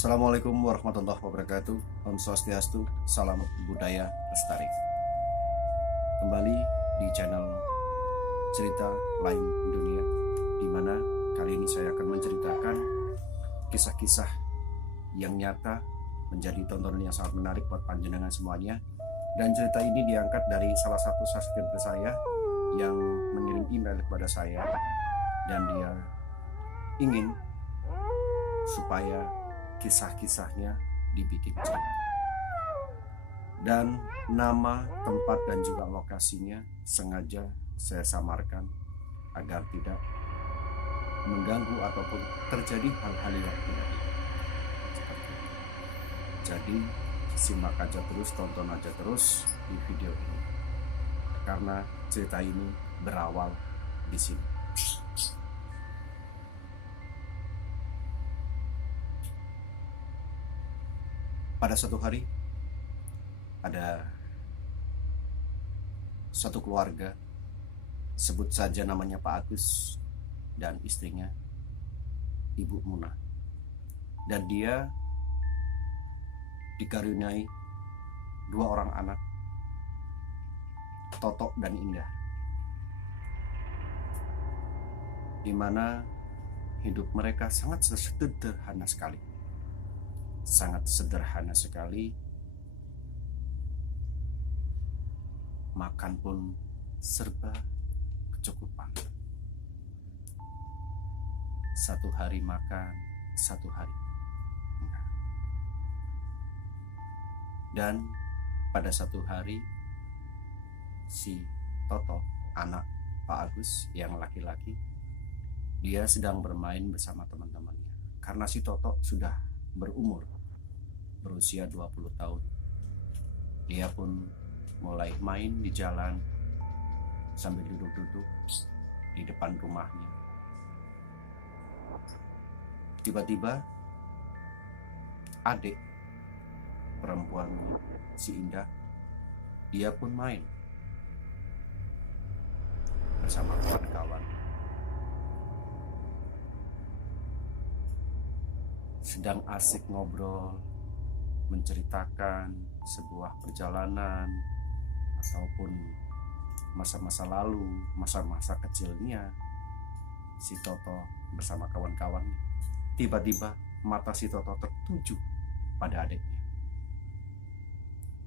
Assalamualaikum warahmatullahi wabarakatuh. Om Swastiastu, salam budaya lestari. Kembali di channel Cerita Lain Dunia, di mana kali ini saya akan menceritakan kisah-kisah yang nyata menjadi tontonan yang sangat menarik buat panjenengan semuanya. Dan cerita ini diangkat dari salah satu subscriber saya yang mengirim email kepada saya, dan dia ingin supaya kisah-kisahnya dibikin cerita. Dan nama, tempat, dan juga lokasinya sengaja saya samarkan agar tidak mengganggu ataupun terjadi hal-hal yang tidak seperti itu. Jadi simak aja terus, tonton aja terus di video ini, karena cerita ini berawal di sini. Pada suatu hari, ada satu keluarga, sebut saja namanya Pak Agus dan istrinya Ibu Munah. Dan dia dikaruniai dua orang anak, Toto dan Indah, di mana hidup mereka sangat sederhana sekali. Sangat sederhana sekali. Makan pun serba kecukupan. Satu hari makan, satu hari enggak. Dan pada satu hari, si Toto, anak Pak Agus yang laki-laki, dia sedang bermain bersama teman-temannya. Karena si Toto sudah berusia 20 tahun. Dia pun mulai main di jalan sambil duduk-duduk di depan rumahnya. Tiba-tiba adik perempuannya, si Indah, dia pun main bersama kawan-kawan. Sedang asik ngobrol, menceritakan sebuah perjalanan ataupun masa-masa lalu, masa-masa kecilnya si Toto bersama kawan-kawannya. Tiba-tiba mata si Toto tertuju pada adiknya.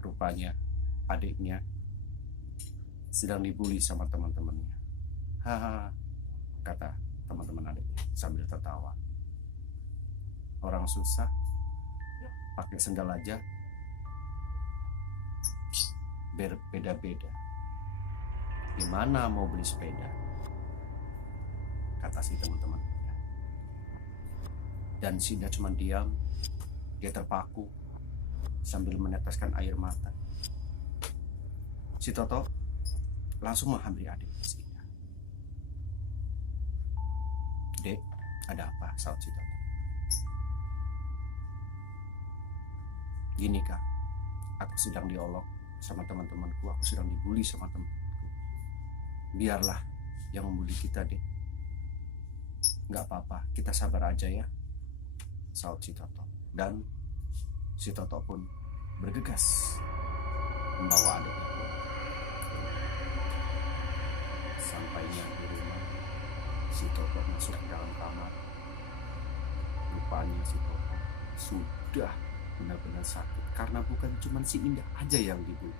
Rupanya adiknya sedang dibully sama teman-temannya. Haha, kata teman-teman adiknya sambil tertawa. Orang susah pakai sendal aja berbeda-beda, gimana mau beli sepeda, kata si teman-teman. Dan si Indah cuma diam. Dia terpaku sambil meneteskan air mata. Si Toto langsung menghampiri adik si Indah. "Dek, ada apa?" saut si Toto. "Gini Kak, aku sedang diolok sama teman-temanku, aku sedang dibully sama temanku. Biarlah yang membuli kita, Dek. Gak apa-apa, kita sabar aja ya," saut si Toto. Dan si Toto pun bergegas membawa adiknya pulang. Sampainya di rumah, si Toto masuk ke dalam kamar. Rupanya si Toto sudah benar-benar sakit, karena bukan cuma si Indah aja yang dibully.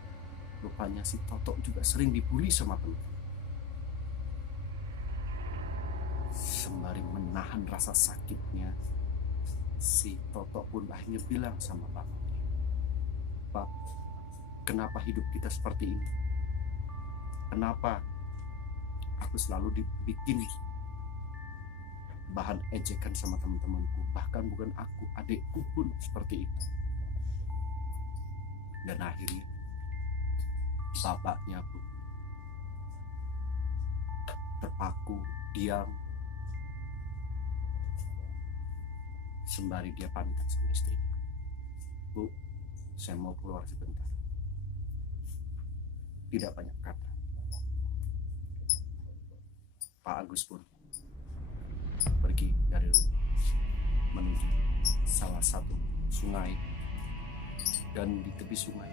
Rupanya si Toto juga sering dibully sama teman. Sembari menahan rasa sakitnya, si Toto pun akhirnya bilang sama bapaknya, "Pak, kenapa hidup kita seperti ini? Kenapa aku selalu dibikin bahan ejekan sama teman-temanku? Bahkan bukan aku, adikku pun seperti itu." Dan akhirnya bapaknya pun terpaku, diam, sembari dia pamitan sama istrinya. "Bu, saya mau keluar sebentar." Tidak banyak kata, Pak Agus pun pergi dari rumah. menuju salah satu sungai. Dan di tepi sungai,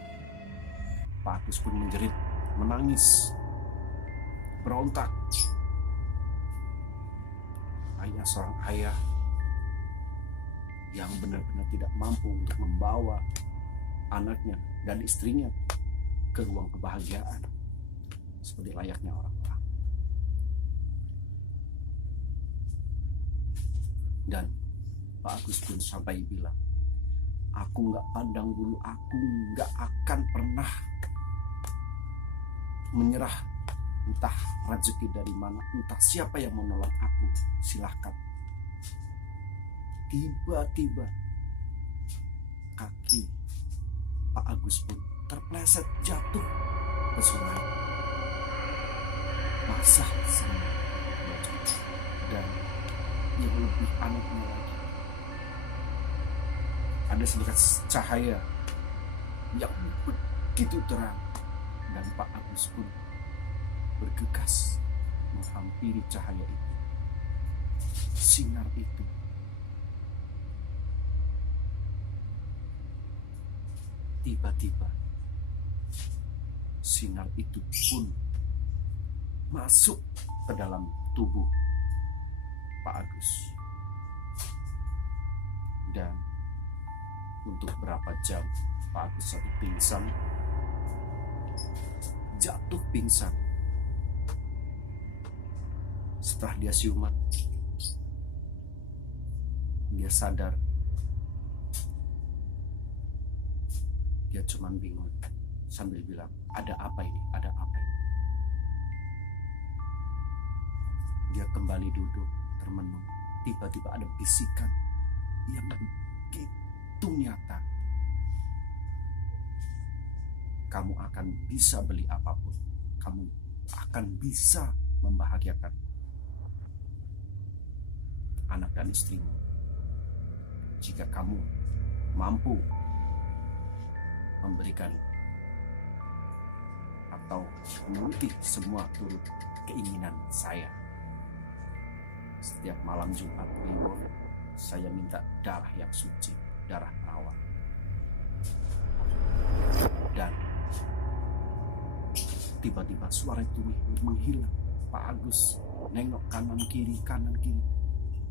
Pak Agus pun menjerit, menangis, berontak. Hanya seorang ayah yang benar-benar tidak mampu untuk membawa anaknya dan istrinya ke ruang kebahagiaan seperti layaknya orang-orang. Dan Pak Agus pun sampai bilang, aku nggak pandang bulu, aku nggak akan pernah menyerah. Entah rezeki dari mana, entah siapa yang menolong aku, silahkan. Tiba-tiba kaki Pak Agus pun terpleset jatuh ke sungai. Basah semua baju. Dan yang lebih anehnya lagi, ada sedikit cahaya yang begitu terang, dan Pak Agus pun bergegas menghampiri cahaya itu, sinar itu. Tiba-tiba sinar itu pun masuk ke dalam tubuh Pak Agus. Dan untuk berapa jam Pak Agus satu pingsan, jatuh pingsan. Setelah dia siuman, dia sadar. Dia cuman bingung sambil bilang, ada apa ini? Ada apa ini? Dia kembali duduk, termenung. Tiba-tiba ada bisikan yang begitu nyata. Kamu akan bisa beli apapun. Kamu akan bisa membahagiakan anak dan istrimu jika kamu mampu memberikan atau menuruti semua turut keinginan saya. Setiap malam Jumat Kliwon, saya minta darah yang suci, darah perawan. Dan tiba-tiba suara itu menghilang. Pak Agus nengok kanan kiri,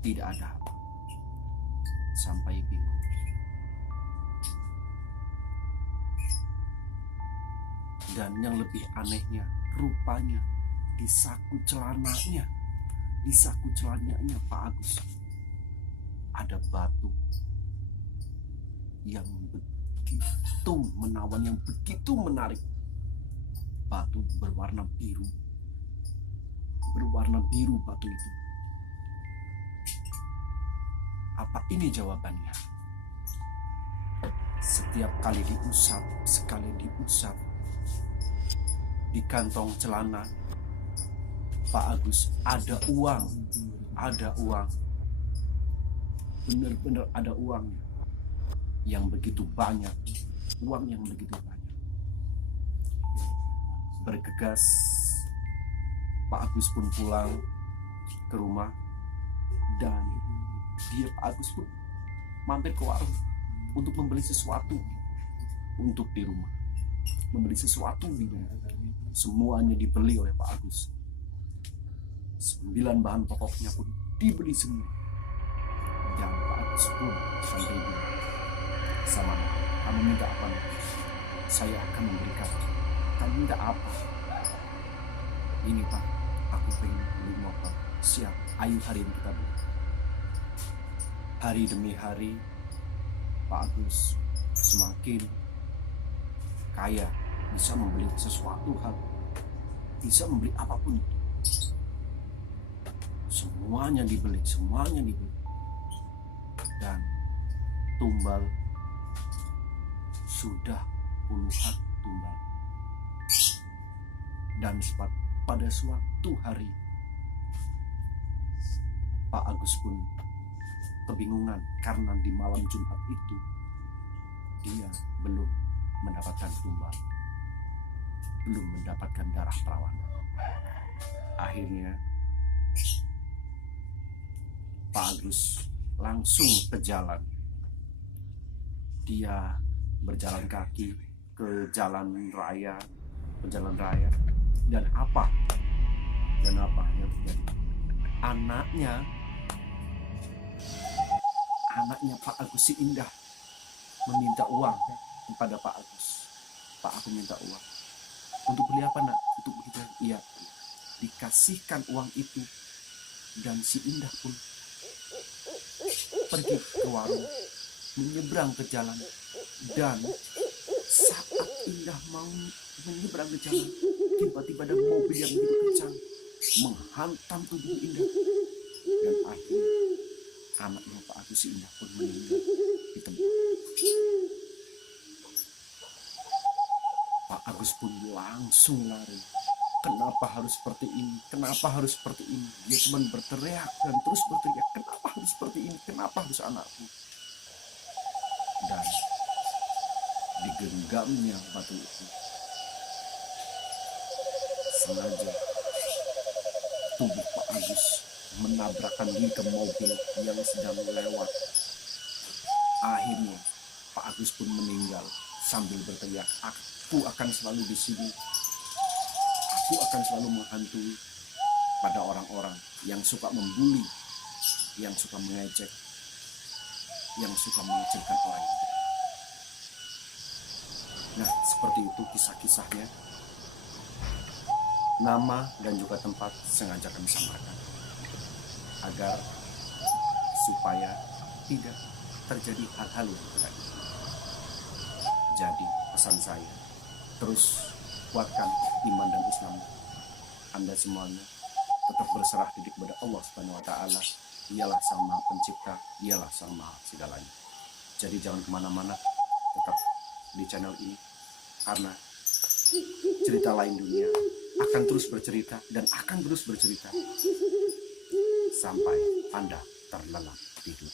tidak ada apa. Sampai bingung. Dan yang lebih anehnya, rupanya di saku celananya Pak Agus ada batu yang begitu menawan, yang begitu menarik. Batu berwarna biru batu itu. Apa ini jawabannya? Setiap kali diusap, di kantong celana Pak Agus ada uang. Benar-benar ada uang yang begitu banyak. Bergegas Pak Agus pun pulang ke rumah, dan Pak Agus pun mampir ke warung untuk membeli sesuatu untuk di rumah. Semuanya dibeli oleh Pak Agus. 9 bahan pokoknya pun dibeli semua. Dan Pak Agus pun sampai bilang, sama kamu minta apa? Saya akan memberikan. Kamu minta apa? Ini Pak, aku pengen beli motor. Siap, ayo hari ini kita beli. Hari demi hari Pak Agus semakin kaya, bisa membeli sesuatu hal, bisa membeli apapun itu. Semuanya dibeli. Dan tumbal sudah puluhan tumbal. Dan pada suatu hari Pak Agus pun kebingungan karena di malam Jumat itu dia belum mendapatkan tumbal, belum mendapatkan darah perawan. Akhirnya Pak Agus langsung ke jalan. Dia berjalan kaki ke jalan raya, dan apa yang terjadi? Anaknya Pak Agus si Indah meminta uang kepada Pak Agus. Pak, aku minta uang. Untuk beli apa, nak? Untuk begitu. Iya. Dikasihkan uang itu, dan si Indah pun pergi ke warung, menyeberang ke jalan. Dan saat Indah mau menyeberang ke jalan, tiba-tiba ada mobil yang begitu kencang menghantam tubuh Indah, dan akhirnya anaknya Pak Agus si Indah pun meninggal di tempat. Pak Agus pun langsung lari. Kenapa harus seperti ini? Kenapa harus seperti ini? Dia cuma berteriak dan terus berteriak. Kenapa harus seperti ini? Kenapa harus anakku? Dan digenggamnya batu itu, sengaja tubuh Pak Agus menabrakkan diri ke mobil yang sedang lewat. Akhirnya Pak Agus pun meninggal sambil berteriak, "Aku akan selalu di sini. Aku akan selalu menghantui pada orang-orang yang suka membuli, yang suka mengejek, yang suka mengecilkan orang lain." Nah, seperti itu kisah-kisahnya. Nama dan juga tempat sengaja kami samarkan agar supaya tidak terjadi hal-hal yang tidak diinginkan. Jadi pesan saya, terus kuatkan iman dan Islam Anda semuanya, tetap berserah diri kepada Allah Subhanahu wa Ta'ala. Dialah Sang Maha Pencipta, dialah Sang Maha segalanya. Jadi jangan kemana-mana, tetap di channel ini, karena cerita lain dunia akan terus bercerita dan akan terus bercerita sampai Anda terlelap tidur.